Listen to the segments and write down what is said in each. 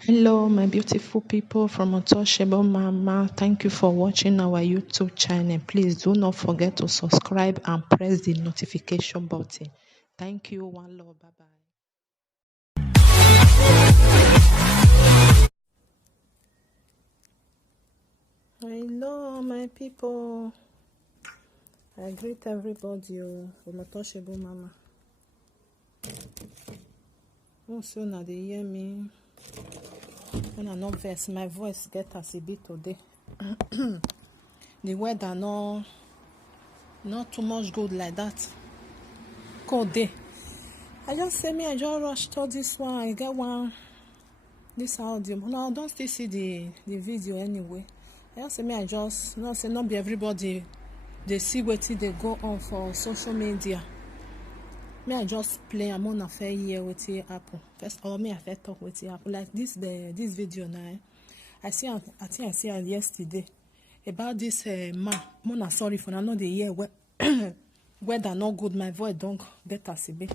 Hello, my beautiful people from Untouchable Mama. Thank you for watching our YouTube channel. Please do not forget to subscribe and press the notification button. Thank you. One love. Bye bye. Hello, my people. I greet everybody from Untouchable Mama. Also, now they hear me. When I not vex, my voice get as a bit today. The weather not too much good like that. Cold day. I just say me, I just rushed to this one. I get one, this audio. Now I don't still see the video anyway. I just say me, I just not say not be everybody. They see what they go on for social media. Me, I just play. I'm on a fair year with the Apple. First, or me, I fair talk with the Apple. Like this video now. I think I see it yesterday about this man. Mona sorry for now. Not the year where weather not good. My voice don't get as it be.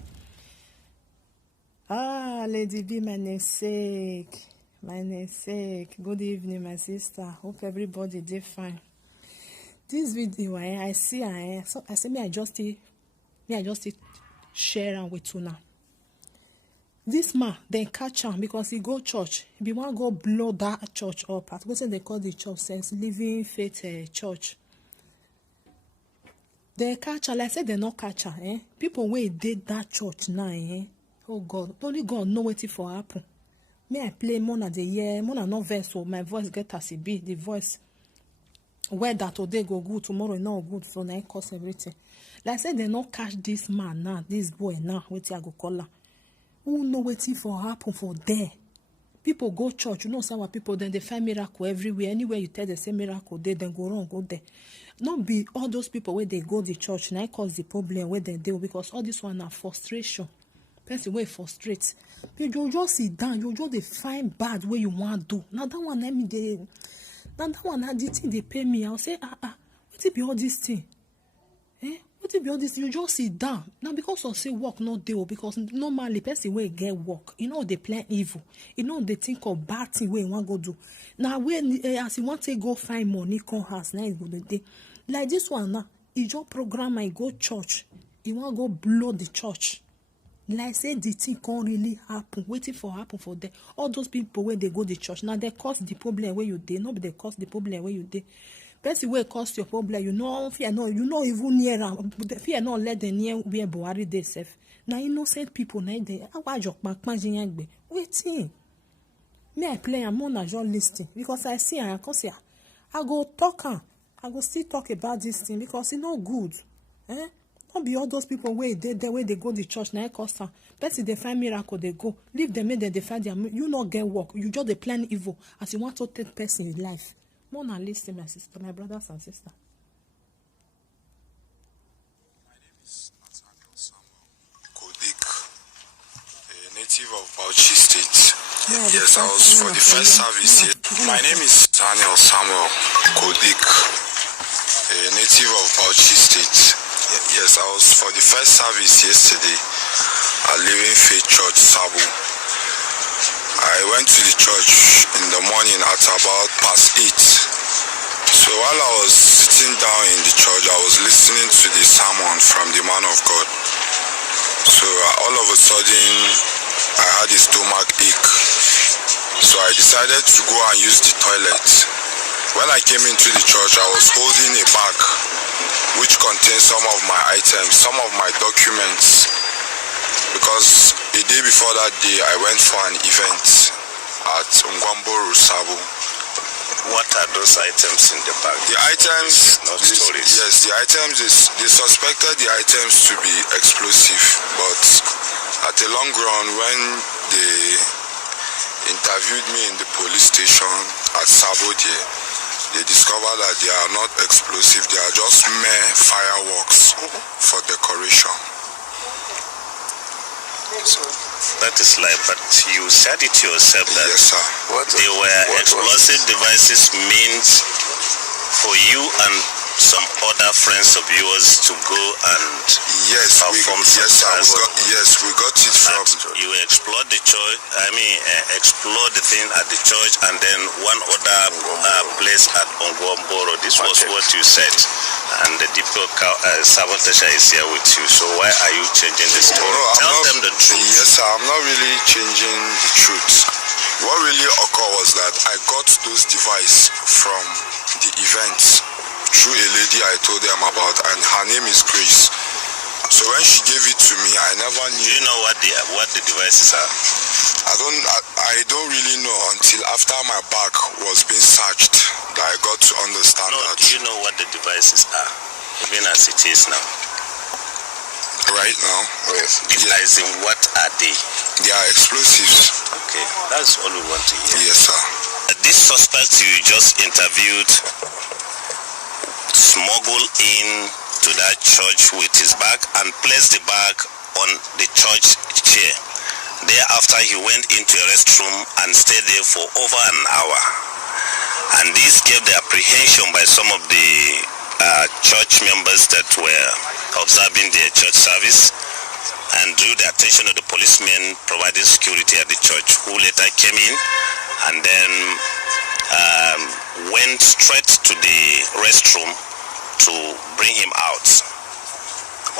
Ah, Lady B, my namesake. Good evening, my sister. Hope everybody did fine. This video, I see, so I say me, I just share am with una. This man, they catch am because he go church. He be want go blow that church up. At what they call the church, Saints Living Faith Church. They catch am, like I said, they not catch am. People wey did that church now, oh God, only God know wetin for happen. Me I play Mona the year, Mona no verse, so my voice get as it be. The voice weather today go good, tomorrow not good, so now cause everything. Like I said, they not catch this man now, this boy now, wetin I go call am. Who know wetin for happen for there? People go church, you know some people then they find miracle everywhere. Anywhere you tell they say miracle there, then go wrong, go there. Not be all those people where they go the church now cause the problem where they do, because all this one are frustration. Person wey frustrate. You just sit down, you just dey find bad way you want do. Now that one let me dey. Now that one na the thing they pay me. I'll say wetin be all this thing? Wetin be all this? You just sit down. Now because of say work not dey, because normally person wey get work, you know they plan evil. You know they think of bad thing wey you want go do. Now when as you want to go find money come house, now it go dey. Like this one now, he just program and go church. He want go blow the church. Like say the thing can't really happen, waiting for happen for them. All those people when they go to church, now they cause the problem where you did, not they cause the problem where you did. Person where cause your problem, you know, fear no, you know even near fear not let them near where Buhari they safe. Now innocent people now they why jok back waiting. Me I play I'm on a just listing because I see I can say I go talk I go still talk about this thing because it's not good. Don't be all those people where they go to church now cause them. Person they find miracle they go. Leave them in there they find their you not get work. You just they plan evil as you want to take person in life. More than listen, my sister, my brothers and sisters. My name is Nathaniel Samuel Kodik, a native of Bauchi State. Yes, I was for the first service. My name is Nathaniel Samuel Kodik, a native of Bauchi State. Yes, I was for the first service yesterday at Living Faith Church, Sabo. I went to the church in the morning at about past 8. So while I was sitting down in the church, I was listening to the sermon from the man of God. So all of a sudden, I had a stomach ache. So I decided to go and use the toilet. When I came into the church, I was holding a bag which contains some of my items, some of my documents, because a day before that day I went for an event at Ngwamboro, Sabo. What are those items in the bag? The items, not stories. Yes, the items they suspected the items to be explosive, but at the long run, when they interviewed me in the police station at Sabo there, they discovered that they are not explosive, they are just mere fireworks for decoration. So that is like, but you said it yourself that yes, sir. They were explosive devices meant for you and some other friends of yours to go and yes, perform yes, sir. Yes, we got it from. You explored the church, explored the thing at the church, and then one other place at Ongomboro. This was what you said. And the DPO Sabotasha is here with you. So why are you changing the story? Tell them the truth. Yes, sir, I'm not really changing the truth. What really occurred was that I got those devices from the events through a lady I told them about, and her name is Grace. So when she gave it to me, I never knew. Do you know what the devices are? I don't really know until after my bag was being searched that I got to understand that. Do you know what the devices are, even as it is now? Right now? Yes. Devices, what are they? They are explosives. Okay, that's all we want to hear. Yes, sir. This suspect you just interviewed smuggled in to that church with his bag and placed the bag on the church chair. Thereafter, he went into a restroom and stayed there for over an hour. And this gave the apprehension by some of the church members that were observing their church service, and drew the attention of the policemen providing security at the church, who later came in and then went straight to the restroom to bring him out.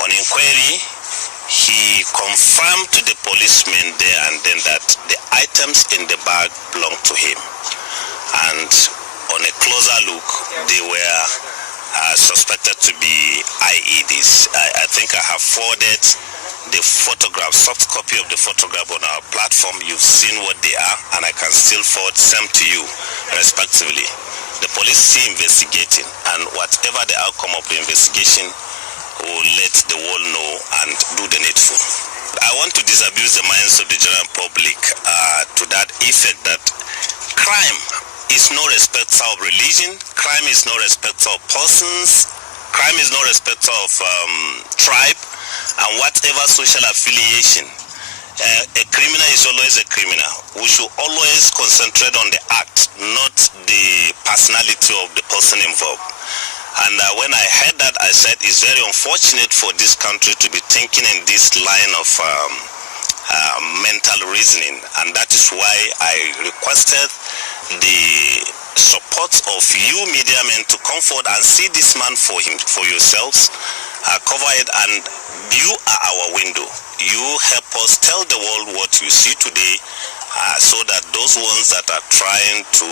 On inquiry, he confirmed to the policemen there and then that the items in the bag belonged to him. And on a closer look, they were suspected to be IEDs. I think I have forwarded the photograph, soft copy of the photograph on our platform. You've seen what they are, and I can still forward them to you, respectively. The police is investigating, and whatever the outcome of the investigation will let the world know and do the needful. I want to disabuse the minds of the general public to that effect that crime is no respecter of religion, crime is no respecter of persons, crime is no respecter of tribe, and whatever social affiliation. A criminal is always a criminal. We should always concentrate on the act, not the personality of the person involved. And when I heard that, I said it's very unfortunate for this country to be thinking in this line of mental reasoning. And that is why I requested the support of you media men to come forward and see this man for yourselves, cover it, and you are our window. You help us tell the world what you see today, so that those ones that are trying to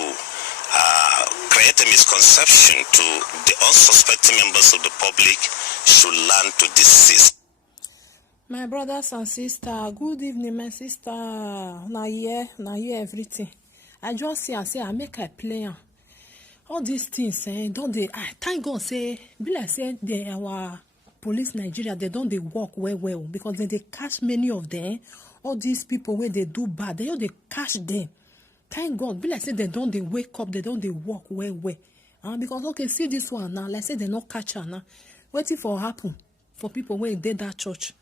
create a misconception to the unsuspecting members of the public should learn to desist. My brothers and sisters, good evening, my sister. Now hear everything. I just see and say I make a plan. All these things, don't they? Thank God say, be like say our police Nigeria, they don't they work well because they catch many of them. All these people where they do bad, they catch them. Thank God, be like say they don't they wake up, they don't they work well. Because okay, see this one now, like say they not catch her now. Waiting for happen for people where they that church.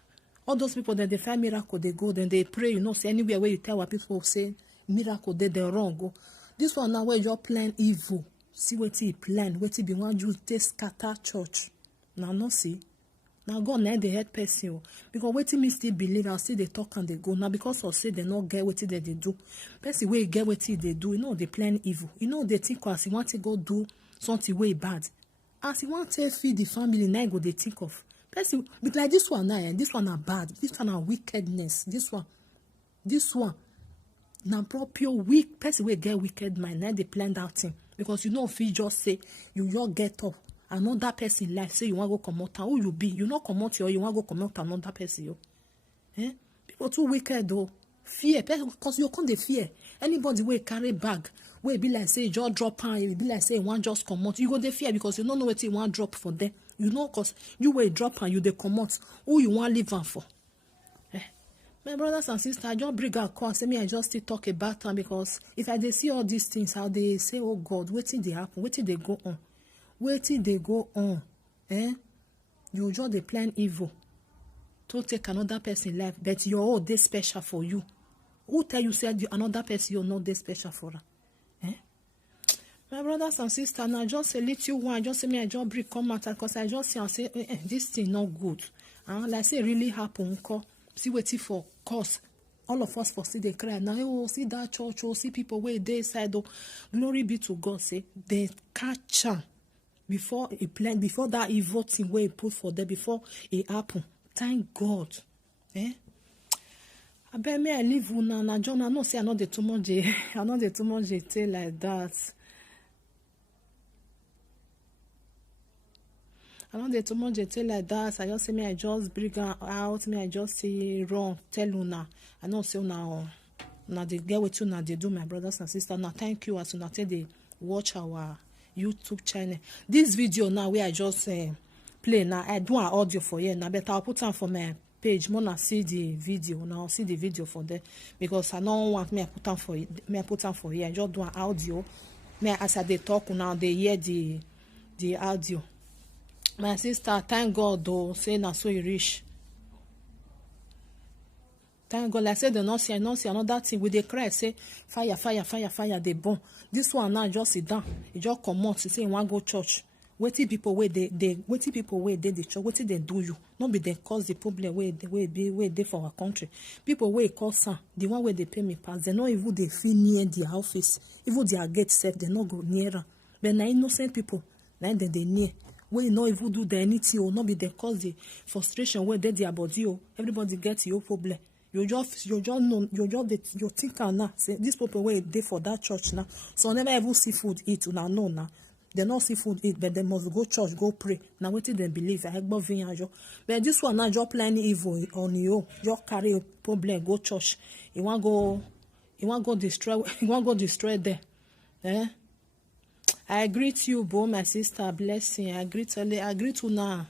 All those people that they find miracle, they go, then they pray, say anywhere where you tell what people say miracle, they wrong go. This one now where you're playing evil. See what he plan, what he be want you to scatter church. Now no see. Now God now they help person because wetin me still believe and still they talk and they go now because of say they not get wetin they do. Person wey get wetin they do, they plan evil. They think as he want to go do something way bad. As he want to feed the family, now go they think of. Person but like this one now, this one are bad. This one are wickedness. This one now proper weak person wey get wicked mind. Now they plan that thing because if you just say you just get up. Another person life say you want to go come out, who you be? You not come out or you want to go come out another person. People too wicked though. Fear, because you can't fear. Anybody will carry bag, will be like say just drop and you be like say one just come out. You go the fear because you don't know what you want drop for them. Cause you will drop and you they come out. Who you want live on for? My brothers and sisters, I just bring a call. Say me, I just still talk about them because if I they see all these things, how they say, oh God, what did they happen? What did they go on? Where till they go on, you just they plan evil to take another person life, but you're all this special for you. Who tell you said another person you're not this special for her? My brothers and sisters, now just a little one, just say me I just bring come out because I just see and say this thing not good. Like say really happen, see waiting for cause. All of us for see they cry now. Oh, see that church. Oh, see people where they side. Oh, glory be to God. Say they catch am before a plan, before that evil thing where he put for them, before it happen. Thank God. I bet me I live una na John. I know say I know the too much. I know the too much tell like that. I know the too much tell like that. I just say me I just bring out. Me I just say wrong. Tell una. I know say una they get with you now. They do my brothers and sisters. Now thank you as una tell they watch our YouTube channel. This video now where I just play now. I do an audio for you now, but I'll put on for my page. Mona see the video now. See the video for them because I don't want me I put on for it. Me I put on for you. I just do an audio. Me as I they talk now, they hear the audio. My sister, thank God though. Say na so you reach. Thank God. Like I said, they not see another thing with the cry. Say fire, fire, fire, fire. They burn. This one now just sit down. He just come out. He say he want go church. Waiting people where waiting people where they the church. Waiting they do you. Not be they cause the problem where they for our country. People where cause some. The one where they pay me pass. They not even they feel near their office. Even their gate set. They not go nearer. But now innocent people. Now they near. Where you not even do the anything or not be they cause the frustration where they their body. Oh, everybody gets your problem. You just know you think now. Say this people where they for that church now. So never ever see food eat. Now no now. They not see food eat, but they must go church, go pray. Now what they believe? But this one now just planning evil on you. Just carry a problem, go church. You want go destroy. You want go destroy there. I greet you, bro, my sister. Blessing. I greet you now.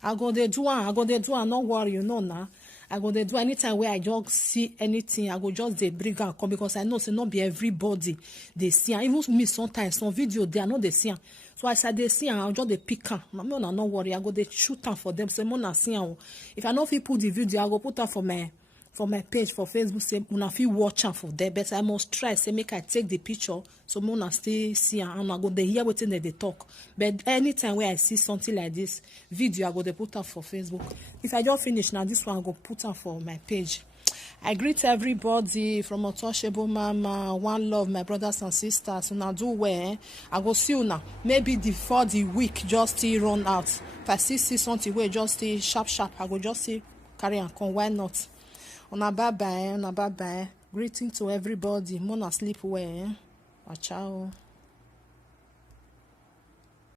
I go there do and not worry, you know now. I go there do anytime where I just see anything, I go just they bring and come because I know say not be everybody they see. Even me sometimes some video they are not they see. So I said they see and I'll just they pick am. Me not worry. I go they shoot am for them. Say me not see am. If I know if you put the video, I go put am for my page for Facebook. Say una fit watch am for there. But I must try say make I take the picture so me not still see am and I go they hear wetin they talk. But anytime where I see something like this video, I go they put am for Facebook. If I just finish now, this one I go put am for my page. I greet everybody from Untouchable Mama, One Love, my brothers and sisters. Una do well. I go see you now. Maybe before the week just still run out. If I see something where just stay sharp, I go just see carry and come. Why not? Una bye bye. Greeting to everybody. Mona sleep well. Ciao.